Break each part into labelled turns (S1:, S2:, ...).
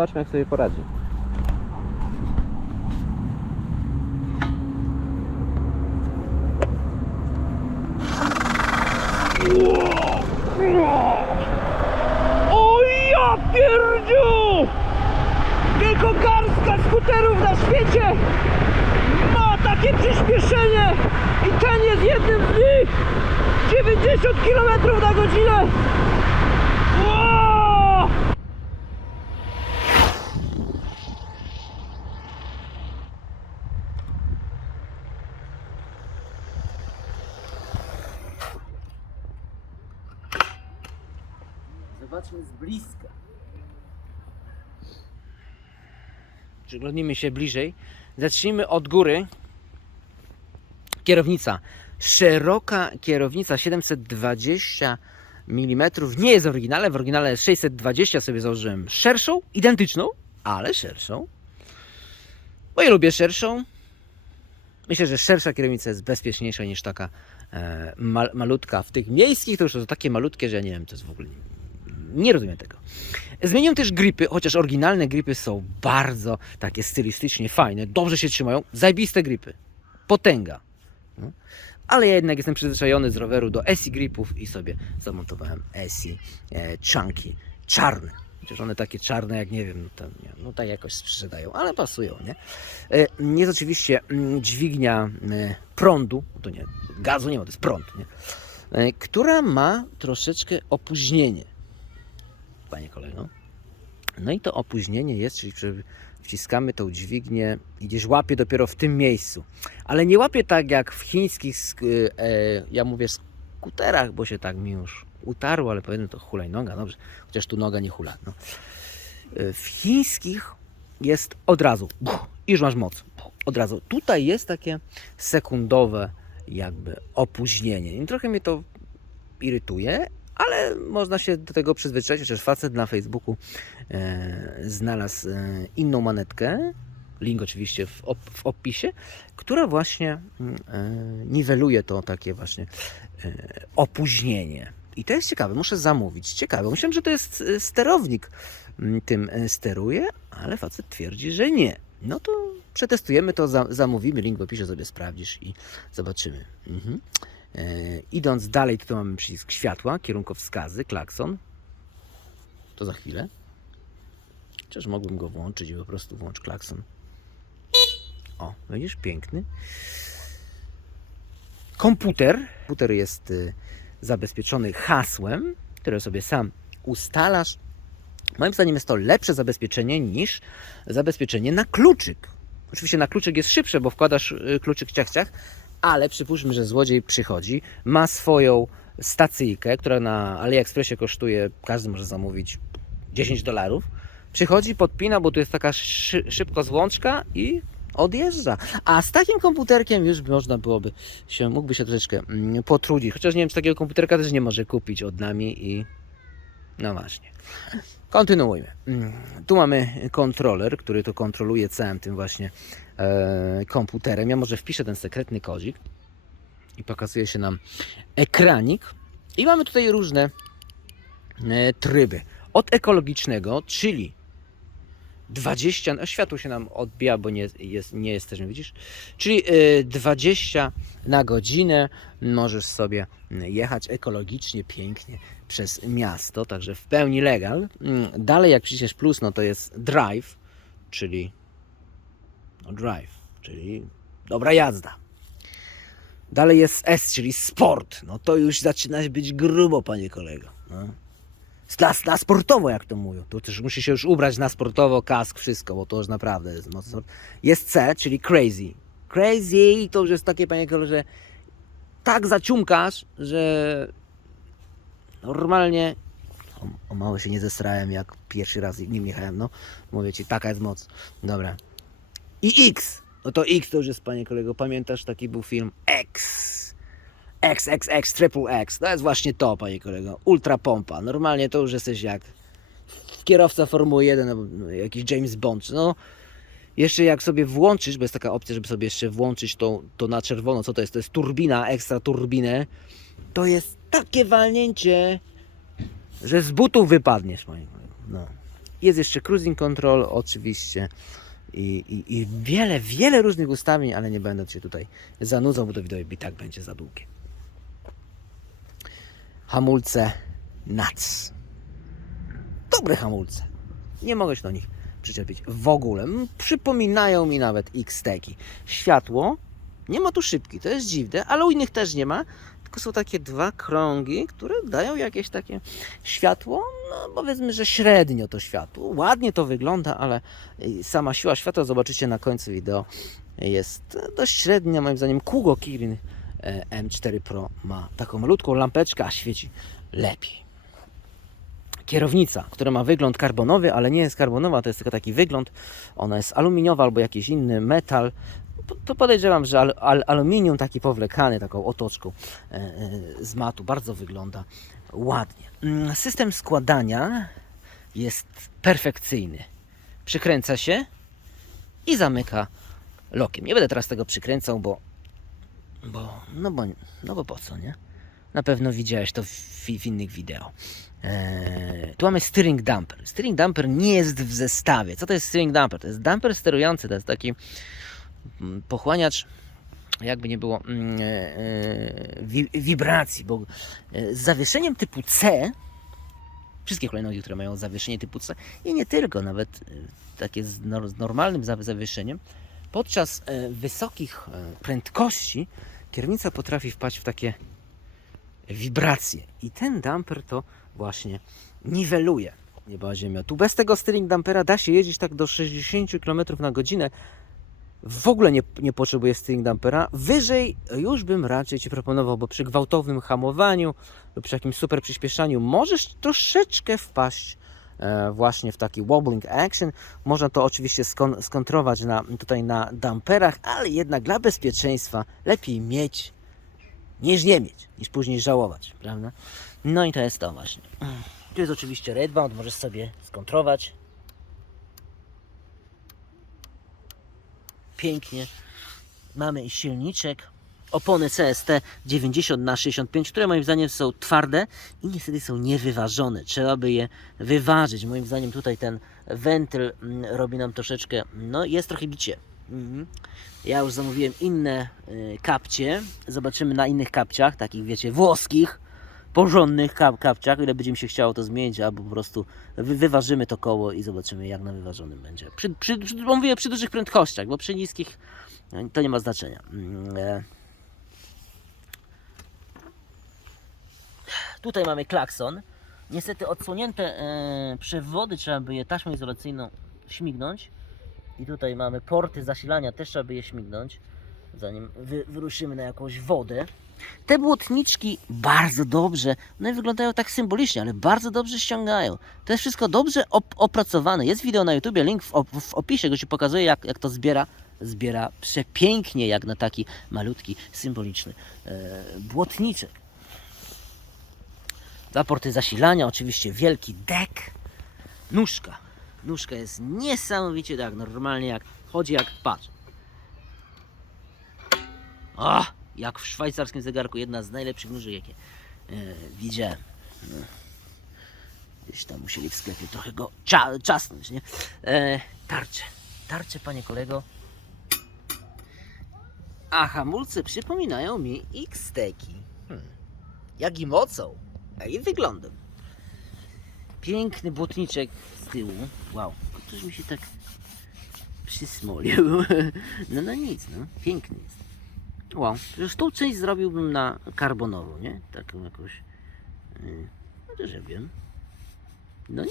S1: zobaczmy jak sobie poradzi.
S2: O ja pierdziu! Tylko garstka skuterów na świecie ma takie przyspieszenie i ten jest jednym z nich 90 km na godzinę Wow!
S1: Zobaczmy z bliska. Przyglądnijmy się bliżej. Zacznijmy od góry. Kierownica. Szeroka kierownica 720 mm. Nie jest w oryginale. W oryginale jest 620 sobie założyłem szerszą, identyczną, ale szerszą. Bo ja lubię szerszą. Myślę, że szersza kierownica jest bezpieczniejsza niż taka e, mal, malutka. W tych miejskich to już są takie malutkie, że ja nie wiem, to jest w ogóle. Nie rozumiem tego. Zmieniłem też gripy, chociaż oryginalne gripy są bardzo takie stylistycznie fajne, dobrze się trzymają. Zajbiste gripy. Potęga. No. Ale ja jednak jestem przyzwyczajony z roweru do ESI gripów i sobie zamontowałem ESI e, Chunky czarne. Chociaż one takie czarne, jak nie wiem, no, nie, no tak jakoś sprzedają, ale pasują, nie? E, jest oczywiście mm, dźwignia e, prądu, to nie, gazu nie ma, to jest prąd, nie? Która ma troszeczkę opóźnienie, panie kolego. No i to opóźnienie jest, czyli wciskamy tą dźwignię i gdzieś łapie dopiero w tym miejscu. Ale nie łapie tak jak w chińskich, sk- e, ja mówię skuterach, bo się tak mi już utarło, ale powiedzmy to hulajnoga, dobrze, chociaż tu noga nie hula. No. E, W chińskich jest od razu, i już masz moc, od razu. Tutaj jest takie sekundowe jakby opóźnienie i trochę mnie to irytuje, ale można się do tego przyzwyczaić, chociaż facet na Facebooku e, znalazł e, inną manetkę, link oczywiście w, op, w opisie, która właśnie mm, e, niweluje to takie właśnie e, opóźnienie. I to jest ciekawe, muszę zamówić. Ciekawe, myślałem, że to jest e, sterownik mm, tym e, steruje, ale facet twierdzi, że nie. No to przetestujemy to, za, zamówimy, link w opisie sobie sprawdzisz i zobaczymy. Mhm. E, idąc dalej, tutaj mamy przycisk światła, kierunkowskazy, klakson. To za chwilę. Chociaż mogłem go włączyć i po prostu włącz klakson. O, widzisz, piękny. Komputer. Komputer jest y, zabezpieczony hasłem, które sobie sam ustalasz. Moim zdaniem jest to lepsze zabezpieczenie niż zabezpieczenie na kluczyk. Oczywiście na kluczyk jest szybsze, bo wkładasz y, kluczyk ciach, ciach, ale przypuśćmy, że złodziej przychodzi, ma swoją stacyjkę, która na AliExpressie kosztuje, każdy może zamówić 10 dolarów. Przychodzi, podpina, bo tu jest taka szy, szybko złączka i odjeżdża. A z takim komputerkiem już można byłoby się, mógłby się troszeczkę mm, potrudzić. Chociaż nie wiem, czy takiego komputerka też nie może kupić od nami i no właśnie. Kontynuujmy. Mm, Tu mamy kontroler, który to kontroluje całym tym właśnie e, komputerem. Ja może wpiszę ten sekretny kodzik i pokazuje się nam ekranik. I mamy tutaj różne e, tryby. Od ekologicznego, czyli 20, no światło się nam odbija, bo nie, jest, nie jesteśmy, widzisz? Czyli e, 20 na godzinę możesz sobie jechać ekologicznie, pięknie przez miasto, także w pełni legal. Mm, Dalej, jak przecież plus, no to jest drive, czyli no drive, czyli dobra jazda. Dalej jest S, czyli sport. No to już zaczyna być grubo, panie kolego. No. Na, na sportowo, jak to mówią. Tu też musi się już ubrać na sportowo, kask, wszystko, bo to już naprawdę jest mocno. Jest C, czyli crazy. Crazy to już jest takie, panie kolego, że tak zaciumkasz, że normalnie o, o mało się nie zesrałem, jak pierwszy raz nim jechałem, no. Mówię ci, taka jest moc. Dobra. I X. No to X to już jest, panie kolego, pamiętasz, taki był film X. X, X, X, Triple X. To jest właśnie to, panie kolego. Ultra pompa. Normalnie to już jesteś jak kierowca Formuły 1 albo jakiś James Bond. No, jeszcze jak sobie włączysz, bo jest taka opcja, żeby sobie jeszcze włączyć to, to na czerwono, co to jest? To jest turbina, ekstra turbinę. To jest takie walnięcie, że z butów wypadniesz, panie kolego. No. Jest jeszcze cruising control oczywiście i, i, i wiele, wiele różnych ustawień, ale nie będę Cię tutaj zanudzał, bo to wideo i tak będzie za długie. Hamulce NAC. Dobre hamulce. Nie mogę się do nich przyczepić w ogóle. Przypominają mi nawet X-Teki. Światło, nie ma tu szybki, to jest dziwne, ale u innych też nie ma. Tylko są takie dwa krągi, które dają jakieś takie światło, no powiedzmy, że średnio to światło. Ładnie to wygląda, ale y, sama siła światła, zobaczycie na końcu wideo, jest dość średnia. Moim zdaniem Kugo Kirin M4 Pro ma taką malutką lampeczkę, a świeci lepiej. Kierownica, która ma wygląd karbonowy, ale nie jest karbonowa, to jest tylko taki wygląd. Ona jest aluminiowa albo jakiś inny metal. To podejrzewam, że al, al, aluminium taki powlekany, taką otoczką e, e, z matu. Bardzo wygląda ładnie. Mm, System składania jest perfekcyjny. Przykręca się i zamyka lokiem. Nie będę teraz tego przykręcał, bo, bo, no bo, no bo po co, nie? Na pewno widziałeś to w, w innych wideo. Eee, tu mamy steering damper. Steering damper nie jest w zestawie. Co to jest steering damper? To jest damper sterujący, to jest taki mm, pochłaniacz, jakby nie było, wi, wibracji, bo e, z zawieszeniem typu C, wszystkie hulajnogi, które mają zawieszenie typu C i nie tylko, nawet takie z, nor, z normalnym zawie- zawieszeniem, podczas e, wysokich e, prędkości kierownica potrafi wpaść w takie wibracje. I ten damper to właśnie niweluje nieba ziemia. Tu bez tego steering dampera da się jeździć tak do 60 km na godzinę. W ogóle nie, nie potrzebuje steering dampera. Wyżej już bym raczej Ci proponował, bo przy gwałtownym hamowaniu lub przy jakimś super przyspieszaniu możesz troszeczkę wpaść właśnie w taki wobbling action. Można to oczywiście skon, skontrować na, tutaj na damperach, ale jednak dla bezpieczeństwa lepiej mieć niż nie mieć, niż później żałować, prawda? No i to jest to właśnie. Tu jest oczywiście redbound, możesz sobie skontrować. Pięknie. Mamy i silniczek. Opony CST 90 na 65, które moim zdaniem są twarde i niestety są niewyważone. Trzeba by je wyważyć. Moim zdaniem tutaj ten wentyl mm, robi nam troszeczkę, no jest trochę bicie. Mhm. Ja już zamówiłem inne y, kapcie. Zobaczymy na innych kapciach, takich wiecie, włoskich, porządnych kap kapciach, ile będzie mi się chciało to zmienić, albo po prostu wy wyważymy to koło i zobaczymy jak na wyważonym będzie. Przy, przy, przy, mówię przy dużych prędkościach, bo przy niskich e, to nie ma znaczenia. Mm, e. Tutaj mamy klakson. Niestety odsłonięte e, przewody, trzeba by je taśmą izolacyjną śmignąć. I tutaj mamy porty zasilania, też trzeba by je śmignąć, zanim wy, wyruszymy na jakąś wodę. Te błotniczki bardzo dobrze, no i wyglądają tak symbolicznie, ale bardzo dobrze ściągają. To jest wszystko dobrze op opracowane. Jest wideo na YouTubie, link w, op w opisie, gdzie pokazuje jak, jak to zbiera. Zbiera przepięknie, jak na taki malutki, symboliczny e, błotniczek. Dwa porty zasilania, oczywiście wielki dek, nóżka. Nóżka jest niesamowicie tak, normalnie jak chodzi jak patrz. O, jak w szwajcarskim zegarku, jedna z najlepszych nóżek jakie e, widziałem. No. Gdzieś tam musieli w sklepie trochę go cza, czasnąć, nie? E, tarcze, tarcze panie kolego. A hamulce przypominają mi X-Teki. Hmm. Jak i mocą, i wyglądem. Piękny błotniczek z tyłu. Wow, ktoś mi się tak przysmolił. No no nic, no. Piękny jest. Wow, przecież tą część zrobiłbym na karbonową, nie? Taką jakąś... Yy, no wiem. No nie?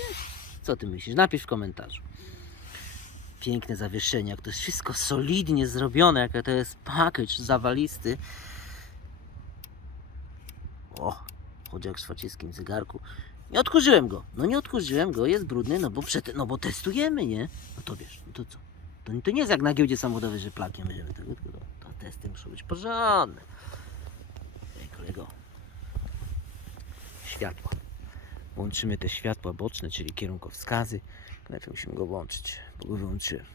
S1: Co ty myślisz? Napisz w komentarzu. Piękne zawieszenie, jak to jest wszystko solidnie zrobione, jaka to jest package zawalisty. O, chodzi jak w szwajcarskim zegarku. Nie odkurzyłem go. No nie odkurzyłem go, jest brudny, no bo, przed, no bo testujemy, nie? No to wiesz, no to co? To, to nie jest jak na giełdzie samochodowej, że plakiem będziemy tego, tylko to, to testy muszą być porządne. Ej, kolego. Światła. Łączymy te światła boczne, czyli kierunkowskazy. Najpierw musimy go włączyć, bo go wyłączyłem.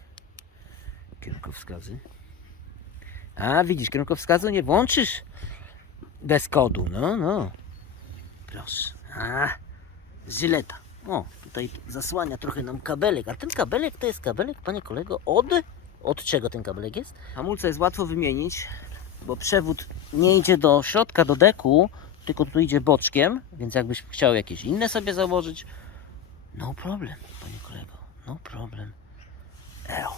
S1: Kierunkowskazy. A, widzisz, kierunkowskazu nie włączysz bez kodu. No, no. Proszę. A, żyleta. O, tutaj zasłania trochę nam kabelek. A ten kabelek to jest kabelek, panie kolego, od... Od czego ten kabelek jest? Hamulce jest łatwo wymienić, bo przewód nie idzie do środka, do deku, tylko tu idzie boczkiem, więc jakbyś chciał jakieś inne sobie założyć, no problem, panie kolego, no problem. Eł.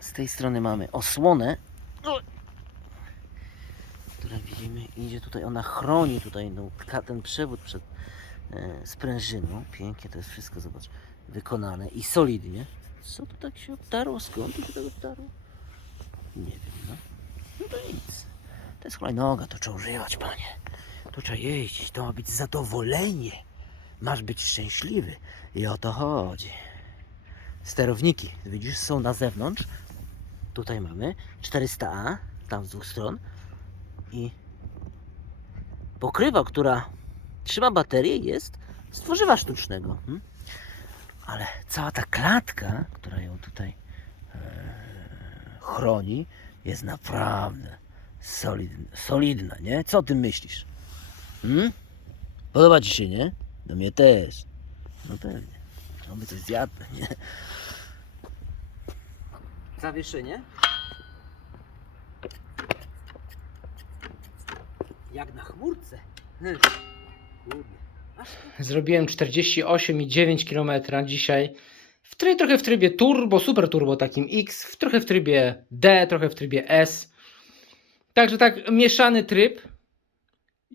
S1: Z tej strony mamy osłonę, widzimy idzie tutaj, ona chroni tutaj no, ten przewód przed e, sprężyną. Pięknie to jest wszystko, zobacz, wykonane i solidnie. Co to tak się obtarło? Skąd to się tak obtarło? Nie wiem, no. No to nic. To jest hulajnoga, to trzeba używać, panie. Tu trzeba jeździć, to ma być zadowolenie. Masz być szczęśliwy. I o to chodzi. Sterowniki, widzisz, są na zewnątrz. Tutaj mamy 400A, tam z dwóch stron. I pokrywa, która trzyma baterię, jest z tworzywa sztucznego. Hmm? Ale cała ta klatka, która ją tutaj e, chroni, jest naprawdę solidna, solidna, nie? Co ty myślisz? Hmm? Podoba ci się, nie? Do mnie też. No pewnie. On by coś zjadł, nie? Zawieszenie. Jak na chmurce. Kurde.
S3: Zrobiłem 48,9 km dzisiaj. W trochę w trybie turbo, super turbo takim X, w, trochę w trybie D, trochę w trybie S. Także tak mieszany tryb.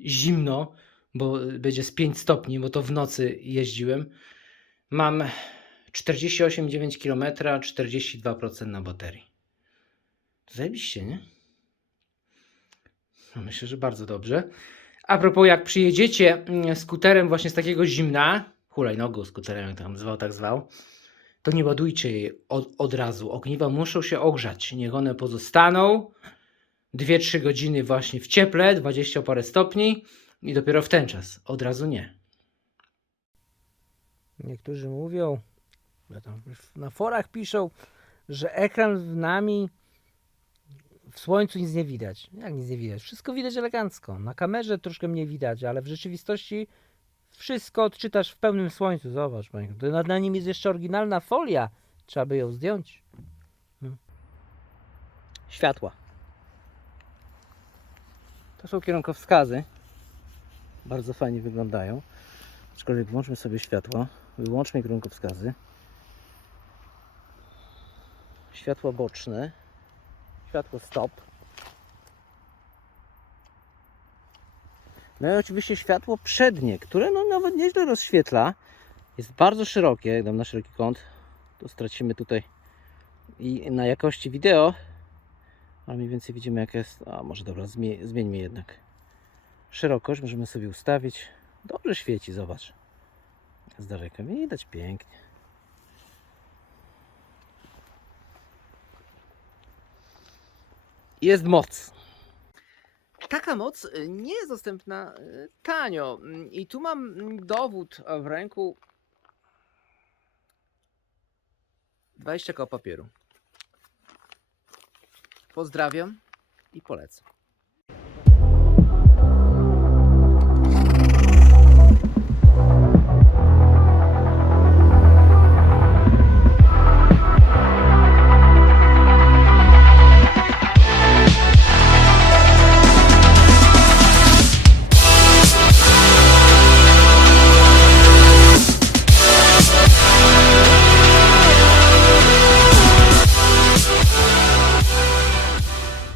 S3: Zimno, bo będzie z 5 stopni, bo to w nocy jeździłem. Mam 48,9 km, 42% na baterii. Zajebiście, nie? No, Myślę, że bardzo dobrze. A propos, jak przyjedziecie mm, skuterem właśnie z takiego zimna, hulajnogą skuterem, jak tam zwał, tak zwał, to nie ładujcie jej od, od razu. Ogniwa muszą się ogrzać. Niech one pozostaną 2-3 godziny właśnie w cieple, 20 parę stopni i dopiero w ten czas. Od razu nie.
S2: Niektórzy mówią, na forach piszą, że ekran w nami w słońcu nic nie widać. Jak nic nie widać? Wszystko widać elegancko. Na kamerze troszkę mniej widać, ale w rzeczywistości wszystko odczytasz w pełnym słońcu. Zobacz, panie. Nad na nim jest jeszcze oryginalna folia. Trzeba by ją zdjąć. Hmm. Światła. To są kierunkowskazy. Bardzo fajnie wyglądają. Aczkolwiek włączmy sobie światło. Wyłączmy kierunkowskazy. Światło boczne. Światło stop. No i oczywiście światło przednie, które no nawet nieźle rozświetla. Jest bardzo szerokie, jak dam na szeroki kąt. To stracimy tutaj i na jakości wideo. Ale mniej więcej widzimy jak jest. A może dobra, zmie- zmieńmy jednak. Szerokość możemy sobie ustawić. Dobrze świeci, zobacz. Z daleka widać pięknie. Jest moc.
S1: Taka moc y, nie jest dostępna y, tanio. Mm, I tu mam mm, dowód w ręku. 20 koła papieru. Pozdrawiam i polecam.